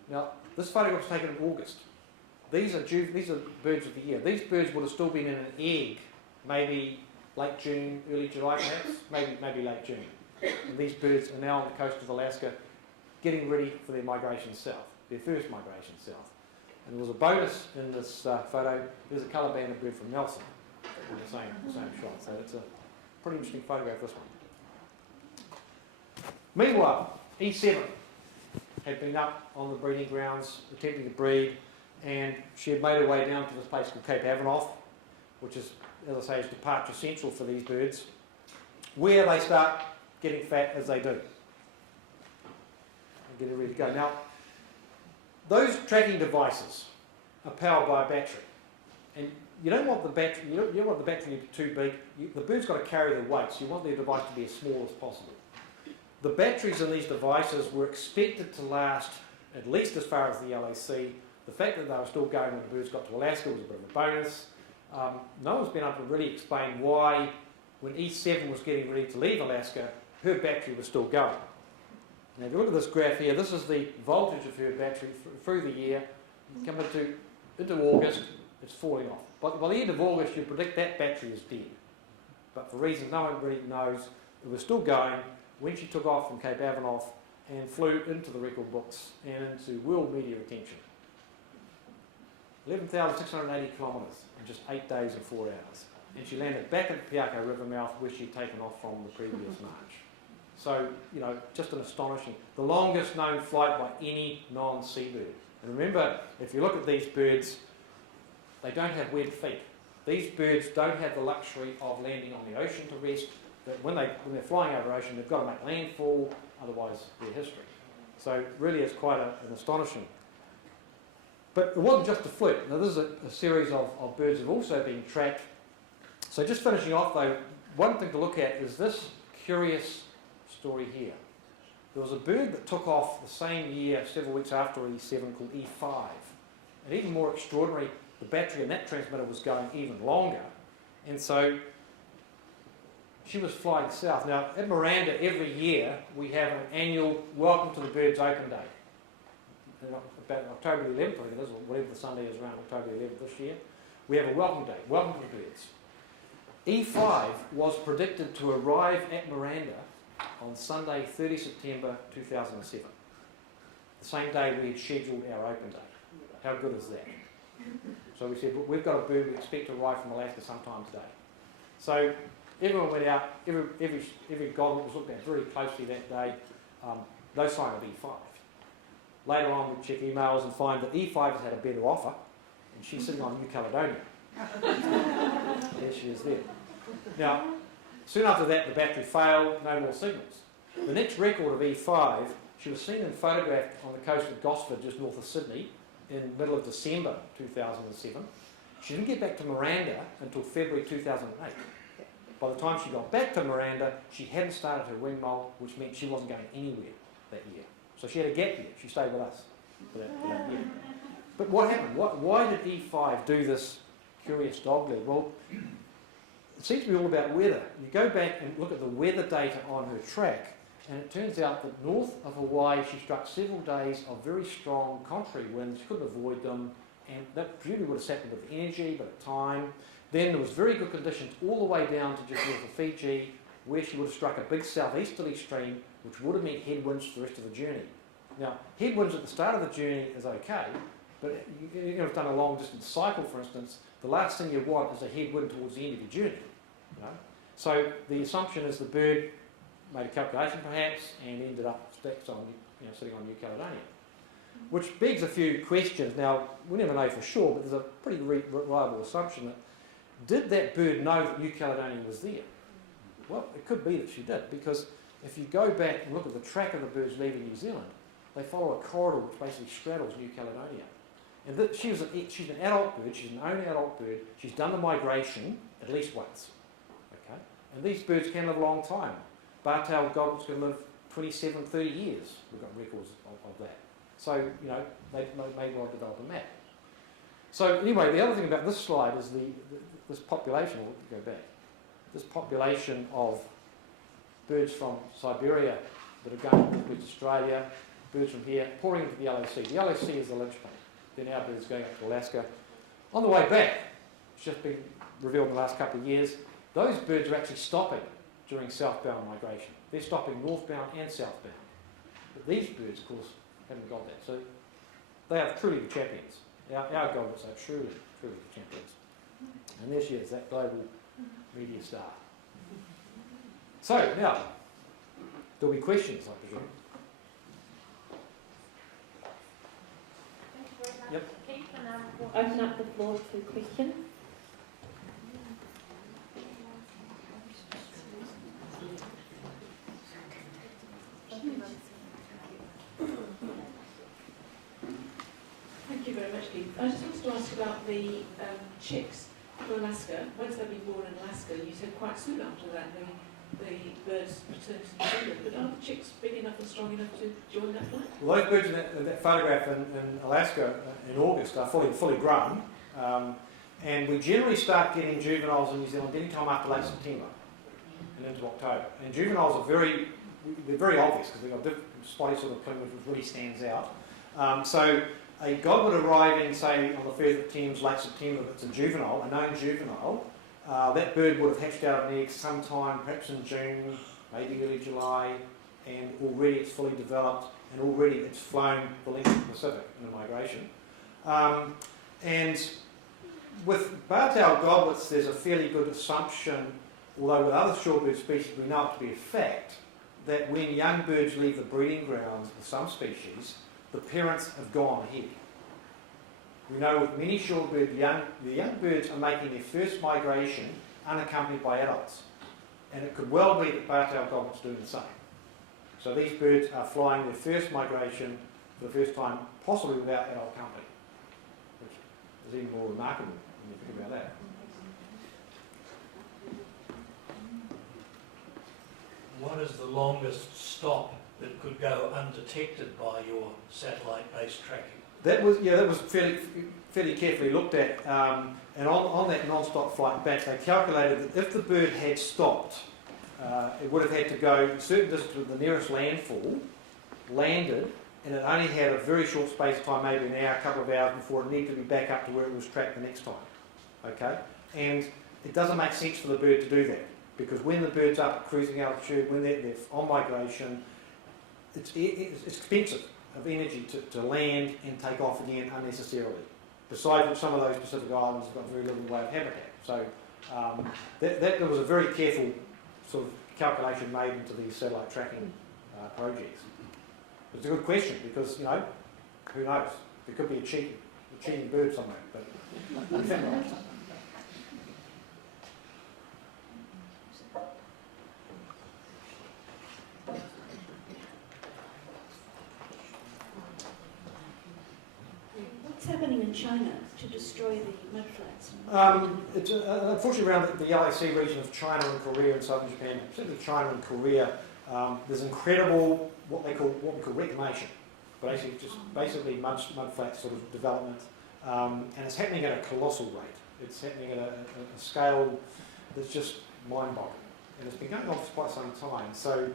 Now, this photograph was taken in August. These are birds of the year. These birds would have still been in an egg, maybe late June, early July perhaps, maybe late June. And these birds are now on the coast of Alaska getting ready for their migration south, their first migration south. And there was a bonus in this photo. There's a colour banded bird from Nelson in the same shot. So it's a pretty interesting photograph, this one. Meanwhile, E7 had been up on the breeding grounds attempting to breed, and she had made her way down to this place called Cape Avanoff, which is, as I say, is departure central for these birds, where they start getting fat as they do. And getting ready to go. Now, those tracking devices are powered by a battery, and you don't want the battery. You don't want the battery to be too big. The bird's got to carry the weight, so you want their device to be as small as possible. The batteries in these devices were expected to last at least as far as the LAC. The fact that they were still going when the birds got to Alaska was a bit of a bonus. No one's been able to really explain why, when E7 was getting ready to leave Alaska, her battery was still going. Now, if you look at this graph here, this is the voltage of her battery through the year. Coming into August, it's falling off. But by the end of August, you predict that battery is dead. But for reasons no one really knows, it was still going when she took off from Cape Avanoff and flew into the record books and into world media attention. 11,680 kilometres in just 8 days and 4 hours. And she landed back at Piako River mouth where she'd taken off from the previous March. So, just an astonishing, the longest known flight by any non-seabird. And remember, if you look at these birds, they don't have webbed feet. These birds don't have the luxury of landing on the ocean to rest. But when they're flying over ocean, they've got to make landfall, otherwise they're history. So really it's quite an astonishing. But it wasn't just a fluke. Now this is a series of birds that have also been tracked. So just finishing off though, one thing to look at is this curious story here. There was a bird that took off the same year, several weeks after E7, called E5. And even more extraordinary, the battery in that transmitter was going even longer. And so she was flying south. Now, at Miranda, every year, we have an annual Welcome to the Birds Open Day. About October the 11th, I think it is, or whatever the Sunday is around October the 11th this year. We have a Welcome Day, Welcome to the Birds. E5 was predicted to arrive at Miranda on Sunday, 30 September 2007. The same day we had scheduled our Open Day. How good is that? So we said, we've got a bird we expect to arrive from Alaska sometime today. So everyone went out, every goblet was looked at very closely that day. No sign of E5. Later on, we check emails and find that E5 has had a better offer, and she's sitting on New Caledonia. There she is there. Now, soon after that, the battery failed, no more signals. The next record of E5, she was seen and photographed on the coast of Gosford, just north of Sydney, in the middle of December 2007. She didn't get back to Miranda until February 2008. By the time she got back to Miranda, she hadn't started her wing moult, which meant she wasn't going anywhere that year. So she had a gap year. She stayed with us for that year. But what happened? Why did E5 do this curious dogleg? Well, it seems to be all about weather. You go back and look at the weather data on her track, And it turns out that north of Hawaii, she struck several days of very strong contrary winds. She couldn't avoid them, and that presumably would have sapped a bit of energy, but at time. Then there was very good conditions all the way down to just north of Fiji, where she would have struck a big southeasterly stream, which would have meant headwinds for the rest of the journey. Now, headwinds at the start of the journey is okay, but you have done a long distance cycle, for instance, the last thing you want is a headwind towards the end of your journey. You know? So the assumption is the bird made a calculation perhaps and ended up sitting on New Caledonia. Which begs a few questions. Now, we never know for sure, but there's a pretty reliable assumption that did that bird know that New Caledonia was there? Well, it could be that she did, because if you go back and look at the track of the birds leaving New Zealand, they follow a corridor which basically straddles New Caledonia. And she's an adult bird, she's an only adult bird, she's done the migration at least once. Okay? And these birds can live a long time. Bar-tailed goblets can live 27, 30 years. We've got records of that. So, you know, they may well develop a map. So anyway, the other thing about this slide is this population, we'll go back, this population of birds from Siberia that are going to Australia, birds from here, pouring into the LOC. The LOC is the linchpin. Then our birds going up to Alaska. On the way back, it's just been revealed in the last couple of years, those birds are actually stopping during southbound migration. They're stopping northbound and southbound. But these birds, of course, haven't got that. So they are truly the champions. Our goblets are truly the champions. And there she is, that global media star. So now, there'll be questions, I presume. Thank you very much. Yep. Keith, and we'll Open up the floor to questions. Thank you very much, Keith. I just wanted to ask about the chicks for Alaska. Once they've been born in Alaska, you said quite soon after that the birds return to New Zealand. But are the chicks big enough and strong enough to join that flight? Well, those birds in that photograph in Alaska in August are fully grown, and we generally start getting juveniles in New Zealand any time after late September and into October. And juveniles are very obvious because they've got different spotty sort of plumage which really stands out. So a godwit arriving, say, on the Firth of Thames late September, that's a juvenile, a known juvenile, that bird would have hatched out of an egg sometime, perhaps in June, maybe early July, and already it's fully developed, and already it's flown the length of the Pacific in a migration. And with bar-tailed goblets, there's a fairly good assumption, although with other shorebird species we know it to be a fact, that when young birds leave the breeding grounds of some species, the parents have gone ahead. We know with many shorebird, the young birds are making their first migration unaccompanied by adults. And it could well be that bar-tailed goblets are doing the same. So these birds are flying their first migration for the first time, possibly without adult company, which is even more remarkable when you think about that. What is the longest stop that could go undetected by your satellite-based tracking? That was fairly carefully looked at, and on that non-stop flight back, they calculated that if the bird had stopped, it would have had to go a certain distance to the nearest landfall, landed, and it only had a very short space of time, maybe an hour, a couple of hours before it needed to be back up to where it was tracked the next time. Okay, and it doesn't make sense for the bird to do that, because when the bird's up at cruising altitude, when they're on migration, it's expensive of energy to land and take off again unnecessarily. Besides which, some of those Pacific islands have got very little way of habitat. So there was a very careful sort of calculation made into these satellite tracking projects. It's a good question because, you know, who knows? There could be a cheating bird somewhere. But What's happening in China to destroy the mudflats? Unfortunately, around the LAC region of China and Korea and southern Japan, particularly China and Korea, there's incredible what we call reclamation, basically mudflat sort of development, and it's happening at a colossal rate. It's happening at a scale that's just mind-boggling, and it's been going on for quite some time. So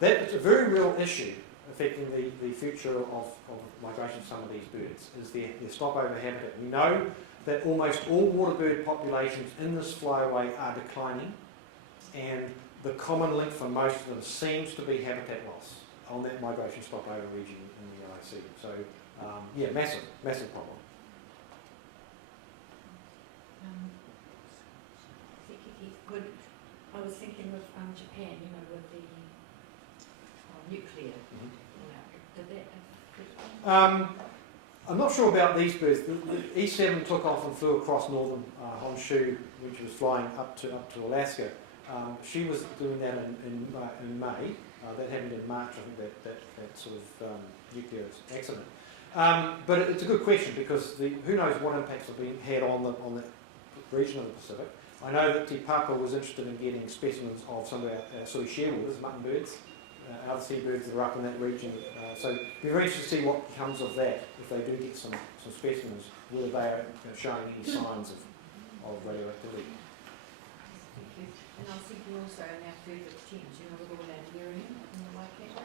That's a very real issue affecting the future of migration of some of these birds, is their stopover habitat. We know that almost all water bird populations in this flyway are declining, and the common link for most of them seems to be habitat loss on that migration stopover region in the LIC. So, yeah, massive problem. When I was thinking of Japan, you know, with the nuclear. Did that affect them? I'm not sure about these birds. The E7 took off and flew across northern Honshu, which was flying up to Alaska. She was doing that in May. That happened in March, I think, that sort of nuclear accident. But it's a good question, because who knows what impacts have been had on that region of the Pacific. I know that Te Papa was interested in getting specimens of some of our sort of sharewaters, mutton birds, other seabirds that are up in that region. So it'll be very interesting to see what comes of that, if they do get some specimens, whether they are showing any signs of radioactivity. And I was thinking also in our further Thames, you know, with all that dairying in the Waikato.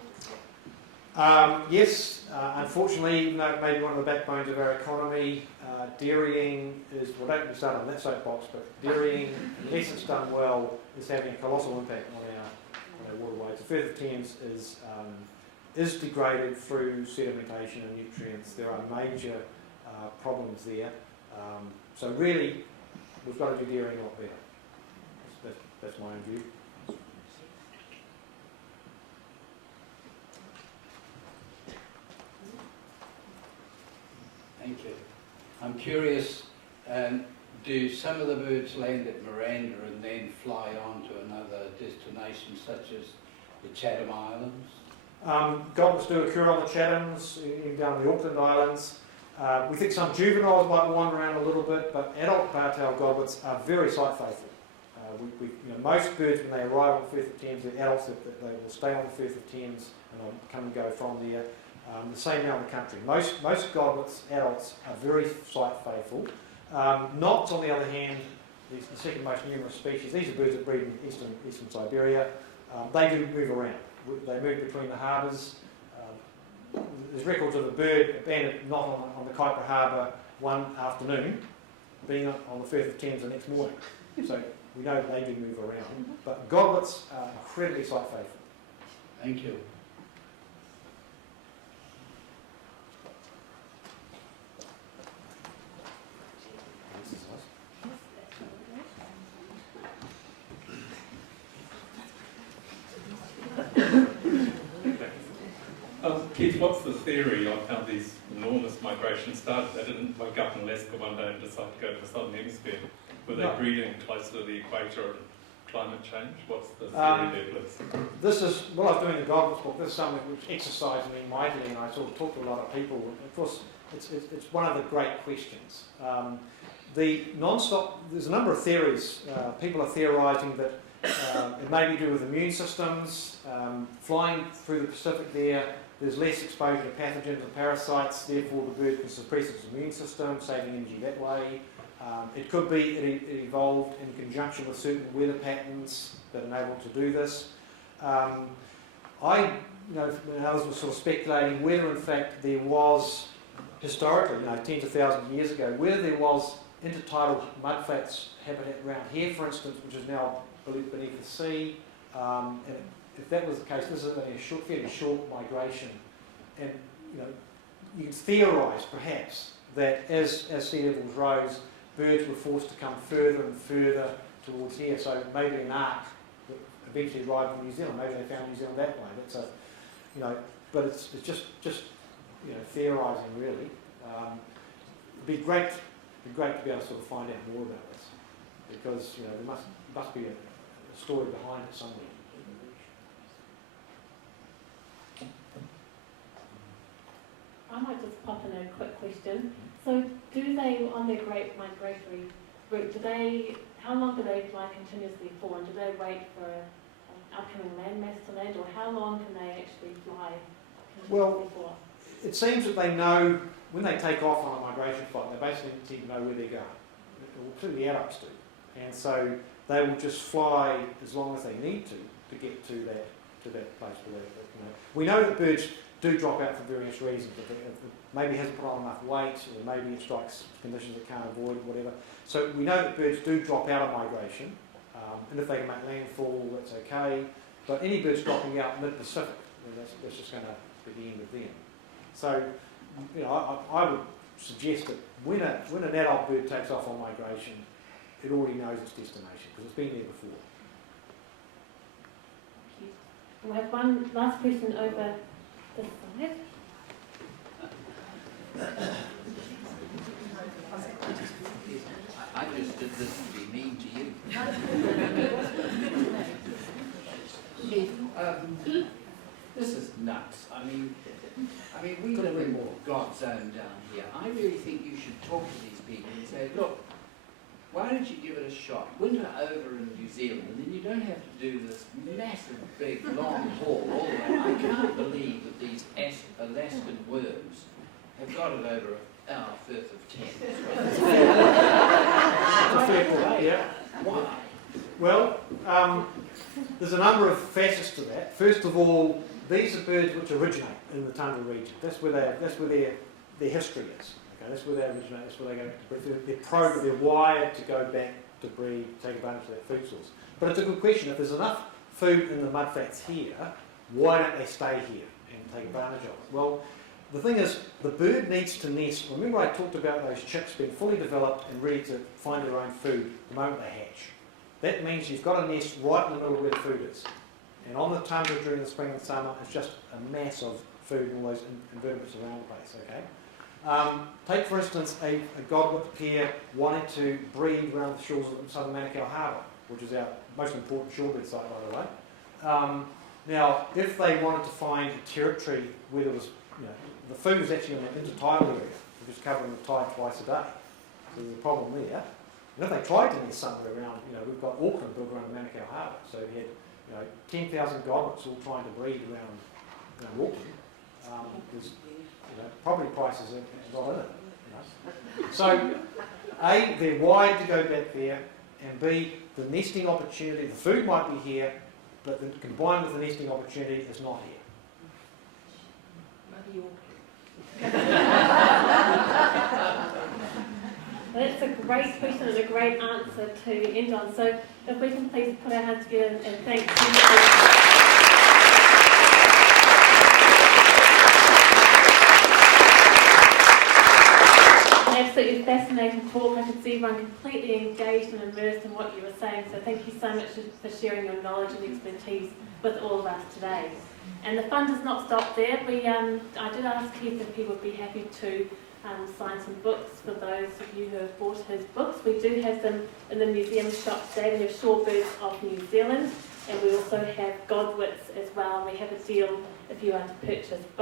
Yes, unfortunately, even though it may be one of the backbones of our economy, dairying is, well, don't be started on that soapbox, but dairying, unless it's done well, is having a colossal impact on our waterways. The Firth of Thames is degraded through sedimentation and nutrients. There are major problems there. So really, we've got to do dairying a lot better. That's my own view. Thank you. I'm curious, do some of the birds land at Miranda and then fly on to another destination, such as the Chatham Islands? Goblets do occur on the Chathams, even down the Auckland Islands. We think some juveniles might wander around a little bit, but adult bar-tailed goblets are very site faithful. Most birds, when they arrive on the Firth of Thames, they're adults that they will stay on the Firth of Thames and they'll come and go from there. The same around the country. Most goblets, adults, are very site faithful. Knots, on the other hand, the second most numerous species. These are birds that breed in eastern Siberia. They do move around. They move between the harbours. There's records of a bird abandoned not on the Kuiper Harbour one afternoon, being on the Firth of Thames the next morning. So we know that they do move around. But goblets are incredibly site faithful. Thank you. Keith, what's the theory of how these enormous migrations started? They didn't wake up in Alaska one day and decide to go to the southern hemisphere. Were they breeding closer to the equator and climate change? What's the theory there, please? This is, while I was doing the goblets book, this is something which exercised me mightily, and I sort of talked to a lot of people. Of course, it's one of the great questions. There's a number of theories. People are theorising that it may be to do with immune systems, flying through the Pacific there's less exposure to pathogens and parasites, therefore the bird can suppress its immune system, saving energy that way. It could be it evolved in conjunction with certain weather patterns that enable it to do this. Others were sort of speculating whether in fact there was, historically, tens of thousands of years ago, whether there was intertidal mudflats habitat around here, for instance, which is now beneath the sea. And if that was the case, this is only a fairly short migration. And you can theorise perhaps that as sea levels rose, birds were forced to come further and further towards here. So maybe an ark that eventually arrived in New Zealand. Maybe they found New Zealand that way. That's but it's just theorising really. It'd be great to be able to sort of find out more about this, because there must be a story behind it somewhere. I might just pop in a quick question. So do they, on their great migratory route, how long do they fly continuously for, and do they wait for an upcoming landmass to land, or how long can they actually fly continuously for? It seems that they know, when they take off on a migration flight, they basically seem to know where they're going. Well, the adults do. And so they will just fly as long as they need to get to to that place where we know that birds do drop out for various reasons. If it maybe hasn't put on enough weight, or maybe it strikes conditions it can't avoid, or whatever. So we know that birds do drop out of migration, and if they can make landfall, that's okay. But any birds dropping out mid-Pacific, that's just going to be the end of them. So, I would suggest that when an adult bird takes off on migration, it already knows its destination because it's been there before. We'll have one last question over this side. I just did this to be mean to you. This is nuts. I mean, we live in God's zone down here. I really think you should talk to these people and say, look, why don't you give it a shot? Winter over in New Zealand, and then you don't have to do this massive, big, long haul all the way. I can't believe that these Alaskan worms have got it over an hour Firth of Thames. That's a fair point, yeah. Why? Well, there's a number of facets to that. First of all, these are birds which originate in the tundra region. That's where their history is. Okay, that's where they originate. That's where they go to breed. They're wired to go back to breed, take advantage of that food source. But it's a good question. If there's enough food in the mudflats here, why don't they stay here and take advantage of it? Well, the thing is, the bird needs to nest. Remember I talked about those chicks being fully developed and ready to find their own food the moment they hatch. That means you've got a nest right in the middle where the food is. And on the tundra during the spring and summer, it's just a mass of food and all those invertebrates around the place, okay? Take, for instance, a godwit pair wanting to breed around the shores of southern Manukau Harbour, which is our most important shorebird site, by the way. Now, if they wanted to find a territory where there was, the food was actually in the intertidal area, which is covering the tide twice a day. So there's a problem there. And if they tried to nest somewhere around, we've got Auckland built around Manukau Harbour, so we had 10,000 godwits all trying to breed around Auckland. There's property prices are not in it. So, A, they're wired to go back there, and B, the nesting opportunity, the food might be here, but combined with the nesting opportunity is not here. That's a great question and a great answer to end on. So if we can please put our hands together and thank you. Absolutely fascinating talk. I could see everyone completely engaged and immersed in what you were saying. So thank you so much for sharing your knowledge and expertise with all of us today. And the fun does not stop there. I did ask Keith if he would be happy to sign some books for those of you who have bought his books. We do have them in the museum shop today. We have Shorebirds of New Zealand, and we also have Godwits as well. And we have a deal if you want to purchase both.